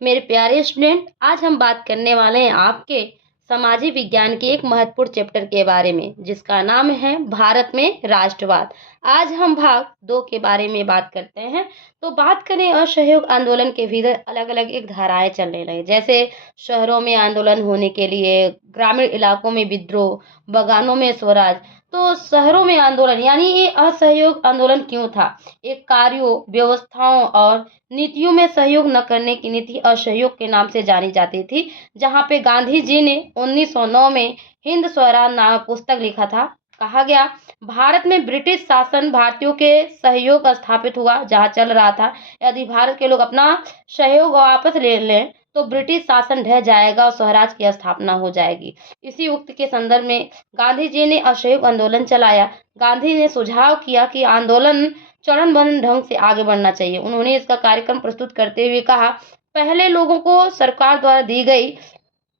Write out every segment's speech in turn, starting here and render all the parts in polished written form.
मेरे प्यारे स्टूडेंट, आज हम बात करने वाले हैं आपके सामाजिक विज्ञान के एक महत्वपूर्ण चैप्टर के बारे में, जिसका नाम है भारत में राष्ट्रवाद। आज हम भाग 2 के बारे में बात करते हैं। तो बात करें असहयोग आंदोलन के भीतर अलग-अलग एक धाराएं चलने लगी, जैसे शहरों में आंदोलन होने के लिए, ग्रामीण इलाकों में विद्रोह, बगानों में स्वराज। तो शहरों में आंदोलन यानी ये असहयोग आंदोलन क्यों था? एक कार्यों, व्यवस्थाओं और नीतियों में सहयोग न करने की नीति असहयोग के नाम से जानी जाती थी। जहां पे गांधी जी ने 1909 में हिंद स्वराज नामक पुस्तक लिखा था। कहा गया, भारत में ब्रिटिश शासन भारतीयों के सहयोग स्थापित हुआ जहां चल रहा था। यदि भारत के लोग अपना सहयोग वापस ले लें तो ब्रिटिश शासन ढह जाएगा और स्वराज की स्थापना हो जाएगी। इसी उक्त के संदर्भ में गांधी जी ने असहयोग आंदोलन चलाया। गांधी ने सुझाव किया कि आंदोलन चरणबद्ध ढंग से आगे बढ़ना चाहिए। उन्होंने इसका कार्यक्रम प्रस्तुत करते हुए कहा, पहले लोगों को सरकार द्वारा दी गई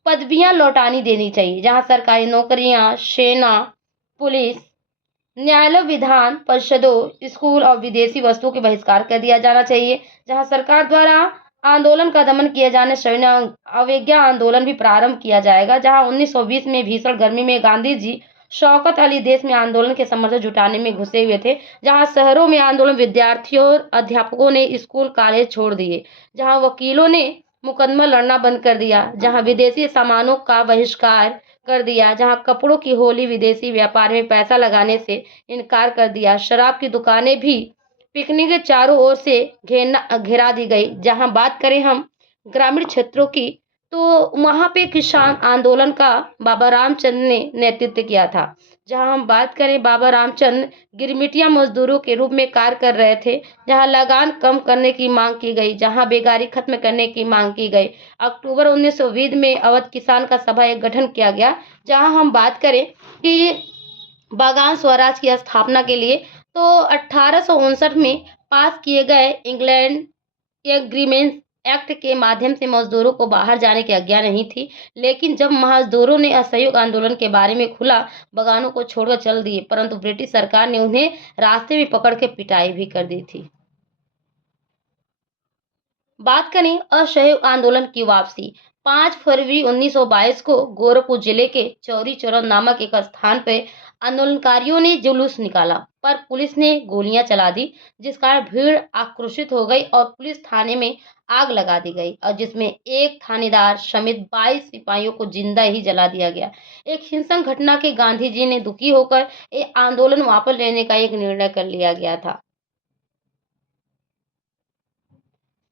पदवियां लौटानी देनी चाहिए, जहां सरकारी नौकरियां, सेना, पुलिस, न्यायालय, विधान परिषदों, स्कूल और विदेशी वस्तुओं के बहिष्कार कर दिया जाना चाहिए। जहां सरकार द्वारा आंदोलन का दमन किए जाने सविनय अवज्ञा आंदोलन भी प्रारंभ किया जाएगा। जहां 1920 में भीषण गर्मी में गांधी जी शौकत अली देश में आंदोलन के समर्थन जुटाने में घुसे हुए थे। जहां शहरों में आंदोलन विद्यार्थियों और अध्यापकों ने स्कूल कॉलेज छोड़ दिए। जहां वकीलों ने मुकदमा लड़ना बंद कर दिया। जहां विदेशी सामानों का बहिष्कार कर दिया। जहां कपड़ों की होली, विदेशी व्यापार में पैसा लगाने से इनकार कर दिया। शराब की दुकानें भी पिकनिक के चारों ओर से घेरा दी गई। जहां बात करें हम ग्रामीण क्षेत्रों की, तो वहां पे किसान आंदोलन का बाबा रामचंद्र ने नेतृत्व किया था। जहां हम बात करें, बाबा रामचंद्र गिरमिटिया मजदूरों के रूप में कार्य कर रहे थे। जहां लगान कम करने की मांग की गई, जहां बेकारी खत्म करने की मांग की गई। अक्टूबर 1920 में अवध किसान का सभा एक गठन किया गया। जहां हम बात करें कि बागान स्वराज की स्थापना के लिए, तो 1859 में पास किए गए इंग्लैंड एग्रीमेंट एक्ट के माध्यम से मजदूरों को बाहर जाने की आज्ञा नहीं थी। लेकिन जब मजदूरों ने असहयोग आंदोलन के बारे में खुला, बगानों को छोड़कर चल दिए, परंतु ब्रिटिश सरकार ने उन्हें रास्ते में पकड़ के पिटाई भी कर दी थी। बात करें असहयोग आंदोलन की वापसी, 5 फरवरी 1922 को गोरखपुर जिले के चौरी चौरा नामक एक स्थान पर आंदोलनकारियों ने जुलूस निकाला, पर पुलिस ने गोलियां चला दी, जिस कारण भीड़ आक्रोशित हो गई और पुलिस थाने में आग लगा दी गई, और जिसमें एक थानेदार समेत 22 सिपाहियों को जिंदा ही जला दिया गया। एक हिंसक घटना के गांधी जी ने दुखी होकर ये आंदोलन वापस लेने का एक निर्णय कर लिया गया था।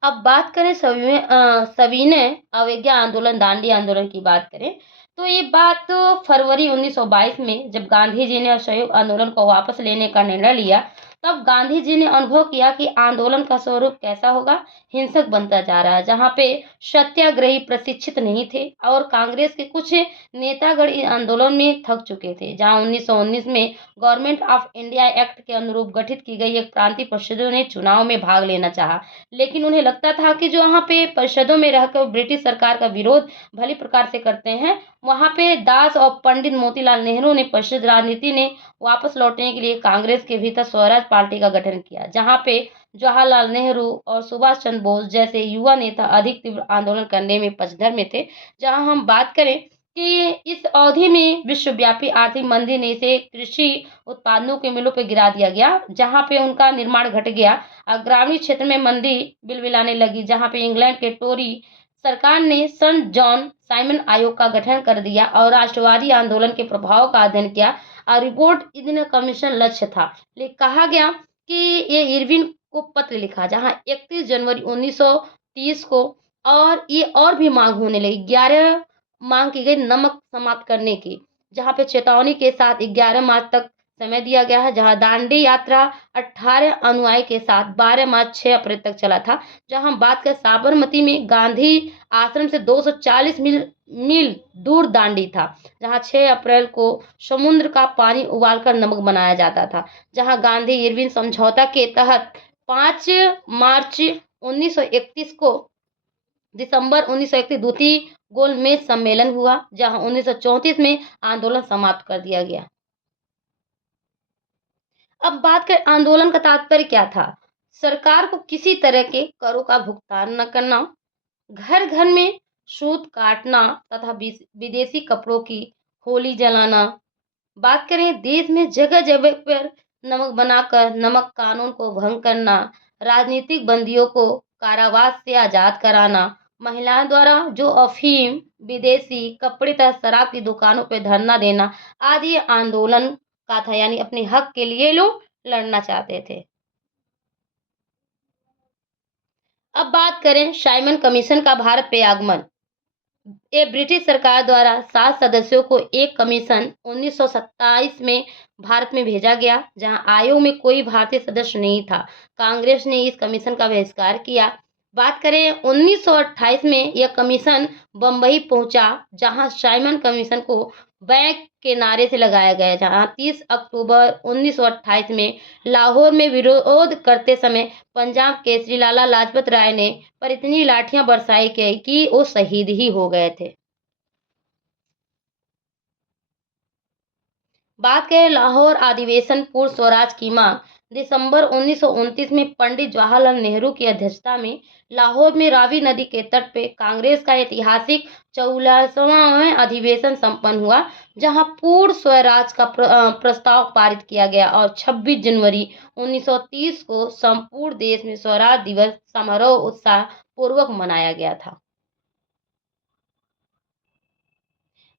अब बात करें सविनय अवज्ञा आंदोलन, दांडी आंदोलन की बात करें, तो ये बात फरवरी 1922 में जब गांधी जी ने असहयोग आंदोलन को वापस लेने का निर्णय लिया, तब गांधी जी ने अनुभव किया कि आंदोलन का स्वरूप कैसा होगा, हिंसक बनता जा रहा है। जहां पे सत्याग्रही प्रशिक्षित नहीं थे और कांग्रेस के कुछ नेतागण इस आंदोलन में थक चुके थे। जहां 1919 में गवर्नमेंट ऑफ इंडिया एक्ट के अनुरूप गठित की गई एक प्रांतीय परिषदों ने चुनाव में भाग लेना चाहा, लेकिन उन्हें लगता था कि जो वहाँ पे परिषदों में रहकर ब्रिटिश सरकार का विरोध भली प्रकार से करते हैं, वहाँ पे दास और पंडित मोतीलाल नेहरू ने परिषद राजनीति ने वापस लौटने के लिए कांग्रेस के भीतर स्वराज पार्टी का गठन किया, जहाँ पे जवाहरलाल नेहरू और सुभाष चंद्र बोस जैसे युवा नेता अधिक तीव्र आंदोलन करने में पक्षधर में थे। जहाँ हम बात करें कि इस अवधि में विश्वव्यापी आर्थिक मंदी ने इसे कृषि उत्पादों के मिलों पर गिरा दिया गया, जहाँ पे उनका निर्माण घट गया और ग्रामीण क्षेत्र में मंदी बिलबिलाने लगी। जहाँ पे इंग्लैंड के टोरी सरकार ने सन जॉन साइमन आयोग का गठन कर दिया और राष्ट्रवादी आंदोलन के प्रभाव का अध्ययन किया, और रिपोर्ट इन कमीशन लक्ष्य था। लेकिन कहा गया कि ये इरविन को पत्र लिखा, जहां 31 जनवरी 1930 को, और ये और भी मांग होने लगी। 11 मांग की गई नमक समाप्त करने की, जहां पे चेतावनी के साथ 11 मार्च तक समय दिया गया है। जहां दांडी यात्रा 18 अनुयायी के साथ 12 मार्च 6 अप्रैल तक चला था। जहां हम बात करें, साबरमती में गांधी आश्रम से 240 मील दूर दांडी था, जहां 6 अप्रैल को समुद्र का पानी उबालकर नमक बनाया जाता था। जहां गांधी इरविन समझौता के तहत 5 मार्च 1931 को दिसंबर 1931 द्वितीय गोलमेज सम्मेलन हुआ, जहां 1934 में आंदोलन समाप्त कर दिया गया। अब बात करें आंदोलन का तात्पर्य क्या था? सरकार को किसी तरह के करों का भुगतान न करना, घर घर में सूत काटना तथा विदेशी कपड़ों की होली जलाना। बात करें देश में जगह जगह पर नमक बनाकर नमक कानून को भंग करना, राजनीतिक बंदियों को कारावास से आजाद कराना, महिलाओं द्वारा जो अफीम, विदेशी कपड़े तथा शराब की दुकानों पर धरना देना आदि आंदोलन का था, यानी अपने हक के लिए लोग लड़ना चाहते थे। अब बात करें साइमन कमीशन का भारत पे आगमन। ये ब्रिटिश सरकार द्वारा 7 सदस्यों को एक कमीशन 1927 में भारत में भेजा गया, जहां आयोग में कोई भारतीय सदस्य नहीं था। कांग्रेस ने इस कमीशन का बहिष्कार किया। बात करें 1928 में यह कमीशन बंबई पहुंचा, जहां साइमन कमीशन को बैंक के नारे से लगाया गया, जहां 30 अक्टूबर 1928 में लाहौर में विरोध करते समय पंजाब केसरी लाला लाजपत राय ने पर इतनी लाठियां बरसाई गई कि वो शहीद ही हो गए थे। बात करें लाहौर अधिवेशन पूर्व स्वराज की मांग। दिसंबर 1929 में पंडित जवाहरलाल नेहरू की अध्यक्षता में लाहौर में रावी नदी के तट पे कांग्रेस का ऐतिहासिक 44वां अधिवेशन संपन्न हुआ, जहां पूर्ण स्वराज का प्रस्ताव पारित किया गया और 26 जनवरी 1930 को संपूर्ण देश में स्वराज दिवस समारोह उत्साह पूर्वक मनाया गया था।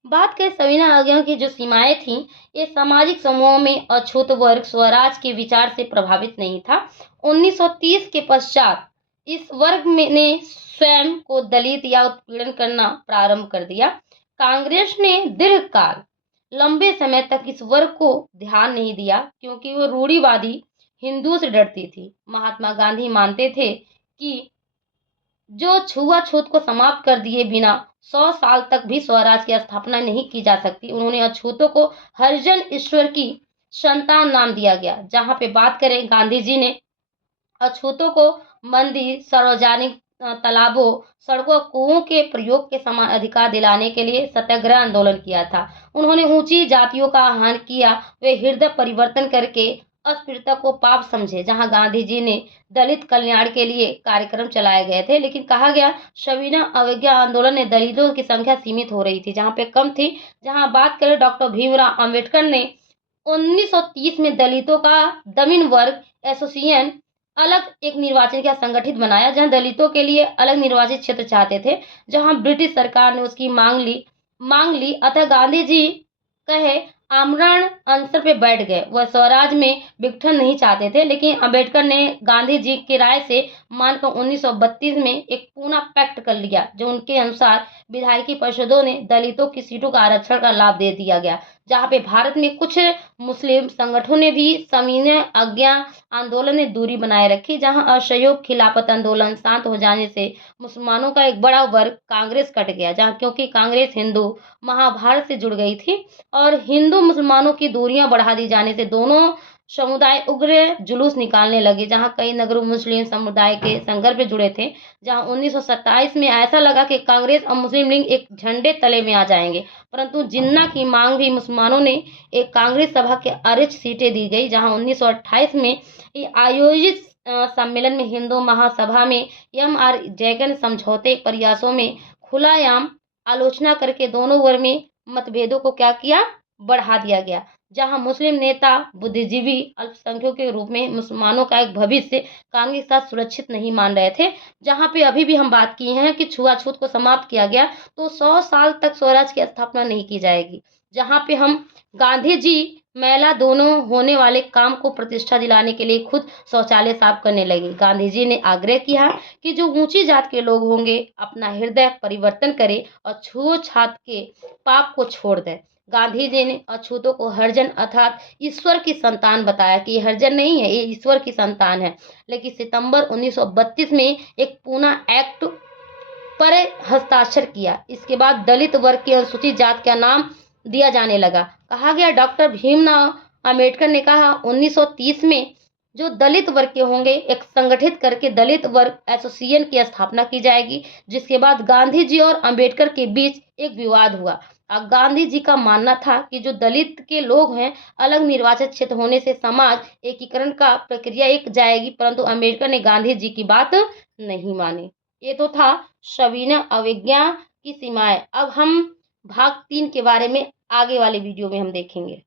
बात करें संविधान आज्ञा की जो सीमाएं थीं, ये सामाजिक समूहों में अछूत वर्ग स्वराज के विचार से प्रभावित नहीं था। 1930 के पश्चात इस वर्ग में ने स्वयं को दलित या उत्पीड़न करना प्रारंभ कर दिया। कांग्रेस ने दीर्घकाल लंबे समय तक इस वर्ग को ध्यान नहीं दिया, क्योंकि वो रूढ़िवादी हिंदुओं से डरती थी। महात्मा गांधी मानते थे कि जो छुआछूत को समाप्त कर दिए बिना 100 साल तक भी स्वराज की स्थापना नहीं की जा सकती। उन्होंने अछूतों को हरिजन ईश्वर की संतान नाम दिया गया। जहां पे बात करें, गांधी जी ने अछूतों को मंदिर, सार्वजनिक तालाबों, सड़कों, कुओं के प्रयोग के समान अधिकार दिलाने के लिए सत्याग्रह आंदोलन किया था। उन्होंने ऊंची जातियों का आह्वान किया, वे हृदय परिवर्तन करके अस्पृश्यता को पाप समझे। जहां गांधी जी ने दलित कल्याण के लिए कार्यक्रम चलाए गए थे, लेकिन कहा गया सविनय अवज्ञा आंदोलन में दलितों की संख्या सीमित हो रही थी, जहां पे कम थी। जहां बात करें, डॉक्टर भीमराव अंबेडकर ने 1930 में दलितों का दमिन वर्ग एसोसिएशन अलग एक निर्वाचन का संगठित बनाया, जहां दलितों के लिए अलग निर्वाचित क्षेत्र चाहते थे, जहां ब्रिटिश सरकार ने उसकी मांग ली। अतः गांधी जी कहे आमरण अनशन पे बैठ गए। वह स्वराज में विघटन नहीं चाहते थे, लेकिन अंबेडकर ने गांधी जी की राय से मानकर 1932 में एक पूना पैक्ट कर लिया, जो उनके अनुसार विधायकी परिषदों ने दलितों की सीटों का आरक्षण का लाभ दे दिया गया। जहां पे भारत में कुछ मुस्लिम संगठनों ने भी सविनय अवज्ञा आंदोलन में दूरी बनाए रखी, जहां असहयोग खिलाफत आंदोलन शांत हो जाने से मुसलमानों का एक बड़ा वर्ग कांग्रेस कट गया, जहां क्योंकि कांग्रेस हिंदू महाभारत से जुड़ गई थी और हिंदू मुसलमानों की दूरियां बढ़ा दी जाने से दोनों समुदाय उग्र जुलूस निकालने लगे, जहां कई नगरों मुस्लिम समुदाय के संघर्ष में जुड़े थे। जहां 1927 में ऐसा लगा कि कांग्रेस और मुस्लिम लीग एक झंडे तले में आ जाएंगे, परंतु जिन्ना की मांग भी मुसलमानों ने एक कांग्रेस सभा के अरिक्त सीटें दी गई। जहां 1928 में आयोजित सम्मेलन में हिंदू महासभा में एम.आर. जैगन समझौते प्रयासों में खुलायाम आलोचना करके दोनों वर्ग में मतभेदों को क्या किया, बढ़ा दिया गया। जहां मुस्लिम नेता बुद्धिजीवी अल्पसंख्यकों के रूप में मुसलमानों का एक भविष्य कांग्रेस के साथ सुरक्षित नहीं मान रहे थे। जहां पे अभी भी हम बात की हैं कि छुआछूत को समाप्त किया गया, तो 100 साल तक स्वराज की स्थापना नहीं की जाएगी। जहां पे हम गांधी जी महिला दोनों होने वाले काम को प्रतिष्ठा दिलाने के लिए खुद शौचालय साफ करने लगे। गांधी जी ने आग्रह किया कि जो ऊंची जात के लोग होंगे अपना हृदय परिवर्तन करें और छूत-छात के पाप को छोड़ दें। गांधी जी ने अछूतों को हरिजन अर्थात ईश्वर की संतान बताया कि ये हरिजन नहीं है, ये ईश्वर की संतान है। लेकिन सितंबर 1932 में एक पूना एक्ट पर हस्ताक्षर किया। इसके बाद दलित वर्ग की अनुसूचित जात का नाम दिया जाने लगा। कहा गया, डॉक्टर भीमराव अंबेडकर ने कहा 1930 में जो दलित वर्ग के होंगे एक संगठित करके दलित वर्ग एसोसिएशन की स्थापना की जाएगी। जिसके बाद गांधी जी और अंबेडकर के बीच एक विवाद हुआ। अब गांधी जी का मानना था कि जो दलित के लोग हैं अलग निर्वाचित क्षेत्र होने से समाज एकीकरण का प्रक्रिया एक जाएगी, परंतु अंबेडकर ने गांधी जी की बात नहीं मानी। ये तो था सविनय अवज्ञा की सीमाएं। अब हम भाग 3 के बारे में आगे वाले वीडियो में हम देखेंगे।